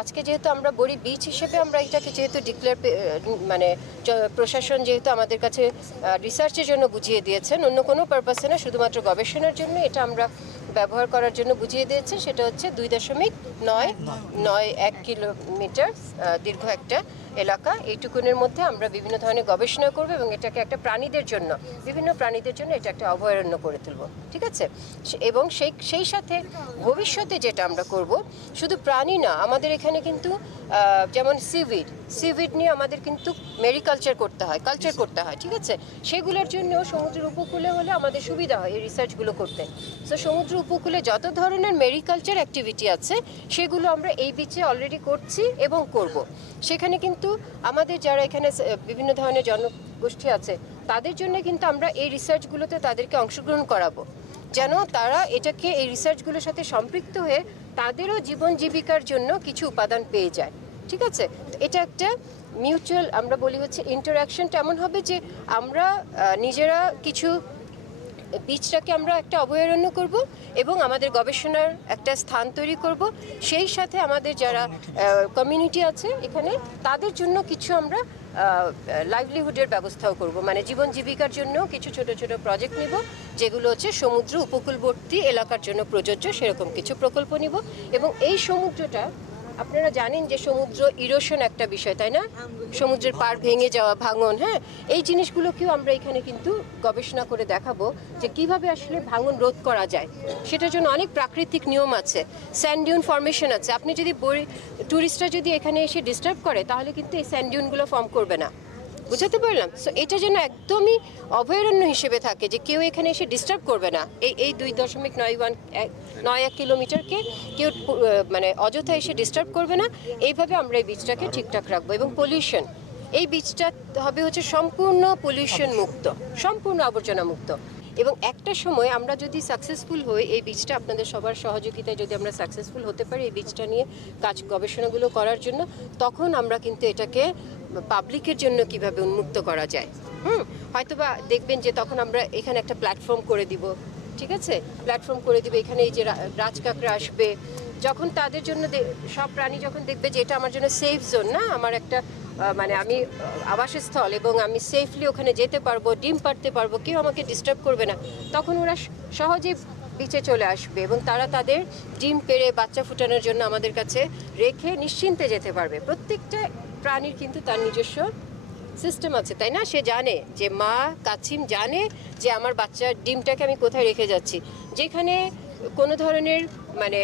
আজকে যেহেতু আমরা বড়ি বিচ হিসেবে আমরা এটাকে যেহেতু ডিক্লেয়ার মানে প্রশাসন যেহেতু আমাদের কাছে রিসার্চের জন্য বুঝিয়ে দিয়েছেন, অন্য কোনো পারপাসে না, শুধুমাত্র গবেষণার জন্য এটা আমরা ব্যবহার করার জন্য বুঝিয়ে দিয়েছে। সেটা হচ্ছে 2.91 কিলোমিটার দীর্ঘ একটা এলাকা। এইটুকুনের মধ্যে আমরা বিভিন্ন ধরনের গবেষণা করব এবং এটাকে একটা প্রাণীদের জন্য, বিভিন্ন প্রাণীদের জন্য এটা একটা অভয়ারণ্য করে তুলব, ঠিক আছে? এবং সেই সাথে ভবিষ্যতে যেটা আমরা করব, শুধু প্রাণী না, আমাদের এখানে কিন্তু যেমন সিভিড নিয়ে আমাদের কিন্তু মেরিকালচার করতে হয়, কালচার করতে হয়, ঠিক আছে? সেগুলোর জন্য সমুদ্রের উপকূলে হলে আমাদের সুবিধা হয় এই রিসার্চগুলো করতে। সো সমুদ্র উপকূলে যত ধরনের মেরিকালচার অ্যাক্টিভিটি আছে সেগুলো আমরা এই বিচে অলরেডি করছি এবং করব। সেখানে কিন্তু আমাদের যারা এখানে বিভিন্ন ধরনের জনগোষ্ঠী আছে তাদের জন্য কিন্তু আমরা এই রিসার্চগুলোতে তাদেরকে অংশগ্রহণ করাবো, যেন তারা এটাকে এই রিসার্চগুলোর সাথে সম্পৃক্ত হয়ে তাদেরও জীবন জীবিকার জন্য কিছু উপাদান পেয়ে যায়, ঠিক আছে? এটা একটা মিউচুয়াল, আমরা বলি হচ্ছে ইন্টারঅ্যাকশনটা এমন হবে যে আমরা নিজেরা কিছু বিচটাকে আমরা একটা অভয়ারণ্য করব এবং আমাদের গবেষণার একটা স্থান তৈরি করব। সেই সাথে আমাদের যারা কমিউনিটি আছে এখানে তাদের জন্য কিছু আমরা লাইভলিহুডের ব্যবস্থাও করব, মানে জীবন জীবিকার জন্য কিছু ছোট ছোট প্রজেক্ট নিব, যেগুলো হচ্ছে সমুদ্র উপকূলবর্তী এলাকার জন্য প্রযোজ্য, সেরকম কিছু প্রকল্প নিব। এবং এই সমুদ্রটা, আপনারা জানেন যে সমুদ্র ইরোশন একটা বিষয়, তাই না? সমুদ্রের পাড় ভেঙে যাওয়া, ভাঙন, হ্যাঁ, এই জিনিসগুলোকেও আমরা এখানে কিন্তু গবেষণা করে দেখাবো যে কিভাবে আসলে ভাঙন রোধ করা যায়। সেটার জন্য অনেক প্রাকৃতিক নিয়ম আছে, স্যান্ড ডিউন ফর্মেশন আছে। আপনি যদি ট্যুরিস্টরা যদি এখানে এসে ডিস্টার্ব করে তাহলে কিন্তু এই স্যান্ড ডিউনগুলো ফর্ম করবে না, বুঝাতে পারলাম? সো এটা যেন একদমই অভয়ারণ্য হিসেবে থাকে, যে কেউ এখানে এসে ডিস্টার্ব করবে না। এই 2.91 কিলোমিটারকে কেউ মানে অযথা এসে ডিস্টার্ব করবে না। এইভাবে আমরা এই বিচটাকে ঠিকঠাক রাখবো। এবং পলিউশন, এই বিচটা হবে হচ্ছে সম্পূর্ণ পলিউশন মুক্ত, সম্পূর্ণ আবর্জনা মুক্ত। এবং একটা সময় আমরা যদি সাকসেসফুল হই, এই বীজটা আপনাদের সবার সহযোগিতায় যদি আমরা সাকসেসফুল হতে পারি এই বীজটা নিয়ে গবেষণাগুলো করার জন্য, তখন আমরা কিন্তু এটাকে পাবলিকের জন্য কিভাবে উন্মুক্ত করা যায়, হয়তোবা দেখবেন যে তখন আমরা এখানে একটা প্ল্যাটফর্ম করে দিব, ঠিক আছে? প্ল্যাটফর্ম করে দিব, এখানে এই যে রাজকাকড়া আসবে, যখন তাদের জন্য সব প্রাণী যখন দেখবে যে এটা আমার জন্য সেফ জোন, না আমার একটা মানে আমি আবাসস্থল এবং আমি সেফলি ওখানে যেতে পারবো, ডিম পাড়তে পারবো, কেউ আমাকে ডিস্টার্ব করবে না, তখন ওরা সহজেই বিচে চলে আসবে এবং তারা তাদের ডিম পেড়ে বাচ্চা ফুটানোর জন্য আমাদের কাছে রেখে নিশ্চিন্তে যেতে পারবে। প্রত্যেকটা প্রাণীর কিন্তু তার নিজস্ব সিস্টেম আছে, তাই না? সে জানে যে মা কাছিম জানে যে আমার বাচ্চার ডিমটাকে আমি কোথায় রেখে যাচ্ছি। যেখানে কোনো ধরনের মানে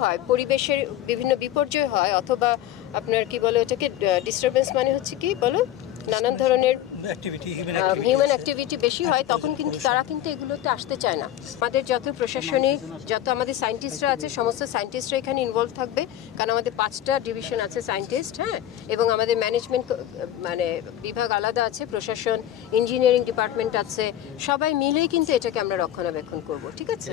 হয়, পরিবেশের বিভিন্ন বিপর্যয় হয়, অথবা আপনার কি বলে ওটাকে ডিস্টারবেন্স, মানে হচ্ছে কি বলো, নানান ধরনের হিউম্যান অ্যাক্টিভিটি বেশি হয়, তখন কিন্তু তারা কিন্তু এগুলোতে আসতে চায় না। আমাদের যত প্রশাসনিক, যত আমাদের সায়েন্টিস্টরা আছে, সমস্ত সায়েন্টিস্টরা এখানে ইনভলভ থাকবে, কারণ আমাদের 5টা ডিভিশন আছে সায়েন্টিস্ট, হ্যাঁ, এবং আমাদের ম্যানেজমেন্ট মানে বিভাগ আলাদা আছে, প্রশাসন, ইঞ্জিনিয়ারিং ডিপার্টমেন্ট আছে, সবাই মিলেই কিন্তু এটাকে আমরা রক্ষণাবেক্ষণ করব, ঠিক আছে?